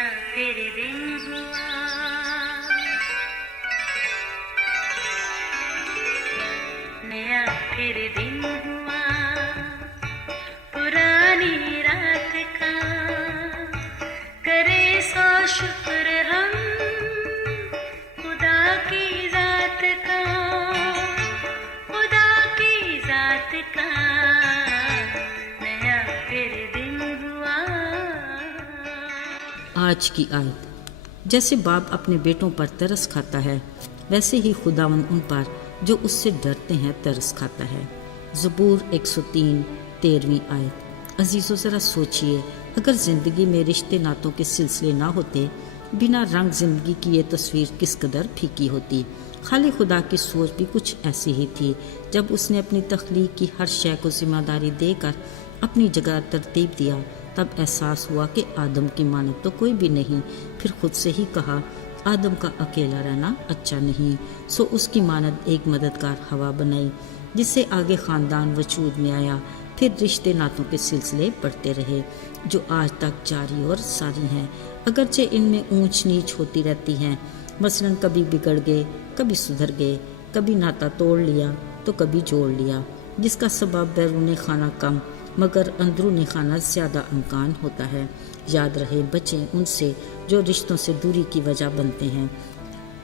नया फिर दिन हुआ, नया फिर दिन हुआ, पुरानी रात का करे सो शुक्र हम खुदा की जात का, खुदा की जात का नया फिर दिन हुआ। आज की आयत। जैसे बाप अपने बेटों पर तरस खाता है, वैसे ही खुदावन उन पर जो उससे डरते हैं तरस खाता है। ज़बूर 103 13वीं आयत। अजीज़ों ज़रा सोचिए, अगर ज़िंदगी में रिश्ते नातों के सिलसिले ना होते, बिना रंग ज़िंदगी की ये तस्वीर किस कदर फीकी होती। खाली खुदा की सोच भी कुछ ऐसी ही थी। जब उसने अपनी तख्लीक की हर शय को जिम्मेदारी देकर अपनी जगह तरतीब दिया, तब एहसास हुआ कि आदम की मानद तो कोई भी नहीं। फिर खुद से ही कहा, आदम का अकेला रहना अच्छा नहीं। सो उसकी मानद एक मददगार हवा बनाई, जिससे आगे ख़ानदान वजूद में आया। फिर रिश्ते नातों के सिलसिले बढ़ते रहे, जो आज तक जारी और सारी हैं। अगरचे इनमें ऊंच नीच होती रहती हैं। मसलन कभी बिगड़ गए, कभी सुधर गए, कभी नाता तोड़ लिया तो कभी जोड़ लिया, जिसका सबब बैरून खाना कम मगर अंदरूनी खाना ज़्यादा अमकान होता है। याद रहे, बचें उनसे जो रिश्तों से दूरी की वजह बनते हैं,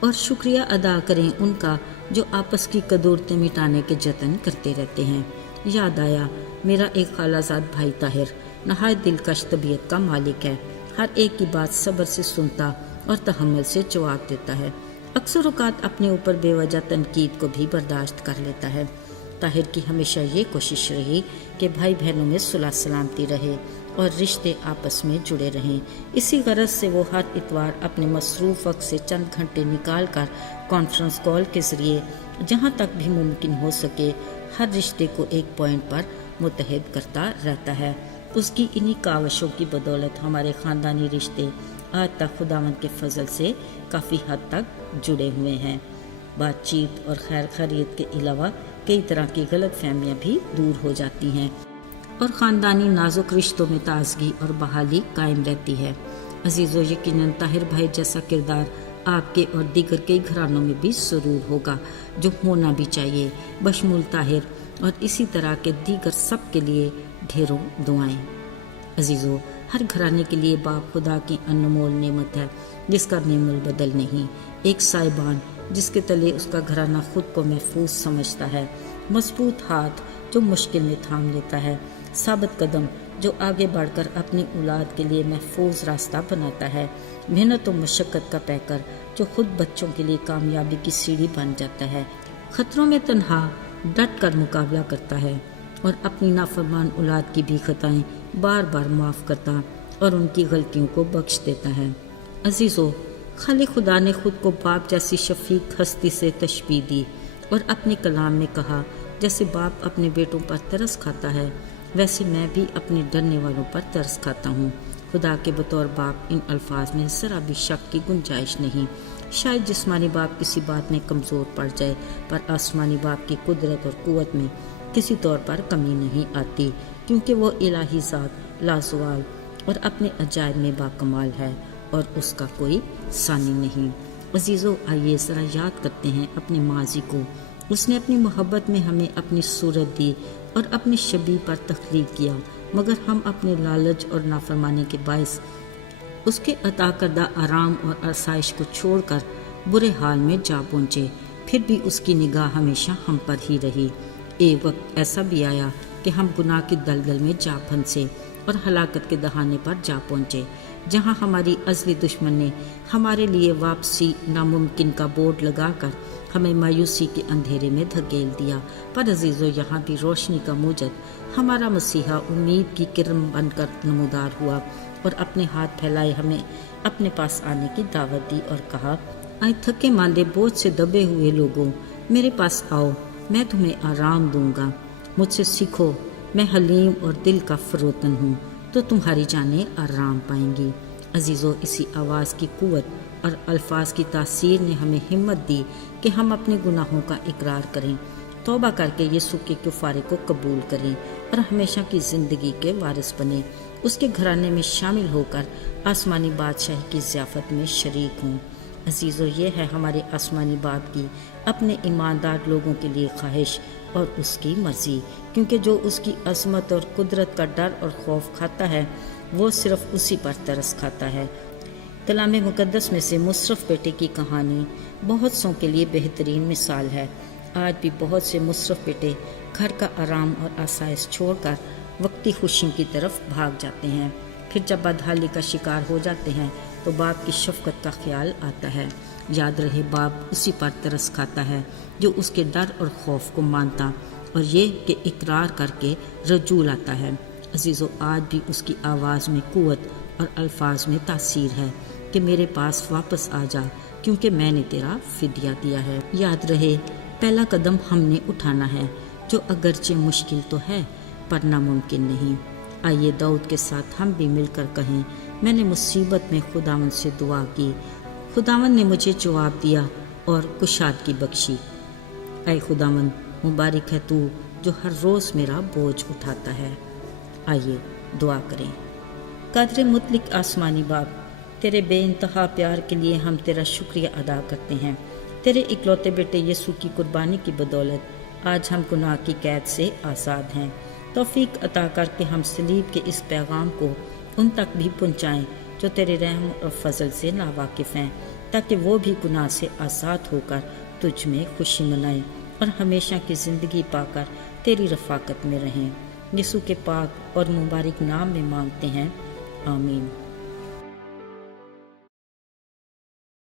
और शुक्रिया अदा करें उनका जो आपस की कदूरतें मिटाने के जतन करते रहते हैं। याद आया, मेरा एक खालाजाद भाई ताहिर नहायत दिलकश तबीयत का मालिक है। हर एक की बात सब्र से सुनता और तहम्मुल से जवाब देता है। अक्सर औक़ात अपने ऊपर बेवजह तनकीद को भी बर्दाश्त कर लेता है। ताहिर की हमेशा ये कोशिश रही कि भाई बहनों में सुलह सलामती रहे और रिश्ते आपस में जुड़े रहें। इसी गरज से वो हर इतवार अपने मसरूफ़ वक्त से चंद घंटे निकाल कर कॉन्फ्रेंस कॉल के ज़रिए जहाँ तक भी मुमकिन हो सके हर रिश्ते को एक पॉइंट पर मुत्तहिद करता रहता है। उसकी इन्हीं कावशों की बदौलत हमारे ख़ानदानी रिश्ते आज तक खुदावंद के फजल से काफ़ी हद तक जुड़े हुए हैं। बातचीत और खैर खैरियत के अलावा कई तरह की गलत फहमियाँ भी दूर हो जाती हैं और ख़ानदानी नाजुक रिश्तों में ताजगी और बहाली कायम रहती है। अजीज़ों, यकीनन ताहिर भाई जैसा किरदार आपके और दीगर कई घरानों में भी ज़रूर होगा, जो होना भी चाहिए, बशमूल ताहिर और इसी तरह के दीगर सब के लिए ढेरों दुआएं। अजीज़ों, हर घराने के लिए बाप खुदा की अनमोल नेमत है, जिसका नेमुल बदल नहीं। एक साहिबान जिसके तले उसका घराना खुद को महफूज समझता है, मजबूत हाथ जो मुश्किल में थाम लेता है, साबित कदम जो आगे बढ़कर अपनी औलाद के लिए महफूज रास्ता बनाता है, मेहनत और मशक्क़त का पैकर जो खुद बच्चों के लिए कामयाबी की सीढ़ी बन जाता है, खतरों में तन्हा डट कर मुकाबला करता है और अपनी नाफरमान औलाद की भी खताएं बार बार माफ़ करता और उनकी गलतियों को बख्श देता है। अजीज़ों, खाली खुदा ने खुद को बाप जैसी शफीक हस्ती से तशबीह दी और अपने कलाम में कहा, जैसे बाप अपने बेटों पर तरस खाता है, वैसे मैं भी अपने डरने वालों पर तरस खाता हूँ। खुदा के बतौर बाप इन अल्फाज में ज़रा भी शक की गुंजाइश नहीं। शायद जिस्मानी बाप किसी बात में कमज़ोर पड़ जाए, पर आसमानी बाप की कुदरत और क़ुव्वत में किसी तौर पर कमी नहीं आती, क्योंकि वो इलाही ज़ात लाज़वाल और अपने अजायब में बाकमाल है और उसका कोई सानी नहीं। अजीज़ों, आइए ज़रा याद करते हैं अपने माजी को। उसने अपनी मोहब्बत में हमें अपनी सूरत दी और अपनी शबीह पर तख्लीक किया, मगर हम अपने लालच और नाफरमानी के बायस उसके अता करदा आराम और आसाइश को छोड़कर बुरे हाल में जा पहुँचे। फिर भी उसकी निगाह हमेशा हम पर ही रही। एक वक्त ऐसा भी आया कि हम गुनाह की दलदल में जा फंसे और हलाकत के दहाने पर जा पहुँचे, जहाँ हमारी अज़ली दुश्मन ने हमारे लिए वापसी नामुमकिन का बोर्ड लगाकर हमें मायूसी के अंधेरे में धकेल दिया। पर अजीज़ों, यहाँ भी रोशनी का मूजद हमारा मसीहा उम्मीद की किरण बनकर नमूदार हुआ और अपने हाथ फैलाए हमें अपने पास आने की दावत दी और कहा, आए थके मांदे बोझ से दबे हुए लोगों, मेरे पास आओ, मैं तुम्हें आराम दूंगा। मुझसे सीखो, मैं हलीम और दिल का फ़रोतन हूँ, तो तुम्हारी जानें आराम पाएंगी। अजीज़ों, इसी आवाज़ की क़ुव्वत और अल्फाज की तासीर ने हमें हिम्मत दी कि हम अपने गुनाहों का इकरार करें, توبہ کر کے یسوع کے کفارے کو قبول کریں اور ہمیشہ کی زندگی کے وارث بنیں، اس کے گھرانے میں شامل ہو کر آسمانی بادشاہ کی ضیافت میں شریک ہوں۔ عزیزو، یہ ہے ہمارے آسمانی باپ کی اپنے ایماندار لوگوں کے لیے خواہش اور اس کی مرضی، کیونکہ جو اس کی عظمت اور قدرت کا ڈر اور خوف کھاتا ہے وہ صرف اسی پر ترس کھاتا ہے۔ کلام مقدس میں سے مصرف بیٹے کی کہانی بہت سوں کے لیے بہترین مثال ہے۔ آج بھی بہت سے مصرف بیٹے گھر کا آرام اور آسائش چھوڑ کر وقتی خوشیوں کی طرف بھاگ جاتے ہیں، پھر جب بدحالی کا شکار ہو جاتے ہیں تو باپ کی شفقت کا خیال آتا ہے۔ یاد رہے، باپ اسی پر ترس کھاتا ہے جو اس کے ڈر اور خوف کو مانتا اور یہ کہ اقرار کر کے رجوع لاتا ہے۔ عزیزو، آج بھی اس کی آواز میں قوت اور الفاظ میں تاثیر ہے کہ میرے پاس واپس آ جا، کیونکہ میں نے تیرا فدیہ دیا ہے۔ یاد رہے، پہلا قدم ہم نے اٹھانا ہے، جو اگرچہ مشکل تو ہے پر ناممکن نہیں۔ آئیے داؤد کے ساتھ ہم بھی مل کر کہیں، میں نے مصیبت میں خداوند سے دعا کی، خداوند نے مجھے جواب دیا اور کشادگی بخشی۔ اے خداوند، مبارک ہے تو جو ہر روز میرا بوجھ اٹھاتا ہے۔ آئیے دعا کریں۔ قادر مطلق آسمانی باپ، تیرے بے انتہا پیار کے لیے ہم تیرا شکریہ ادا کرتے ہیں۔ تیرے اکلوتے بیٹے یسوع کی قربانی کی بدولت آج ہم گناہ کی قید سے آزاد ہیں۔ توفیق عطا کر کے ہم صلیب کے اس پیغام کو ان تک بھی پہنچائیں جو تیرے رحم اور فضل سے ناواقف ہیں، تاکہ وہ بھی گناہ سے آزاد ہو کر تجھ میں خوشی منائیں اور ہمیشہ کی زندگی پا کر تیری رفاقت میں رہیں۔ یسوع کے پاک اور مبارک نام میں مانگتے ہیں، آمین۔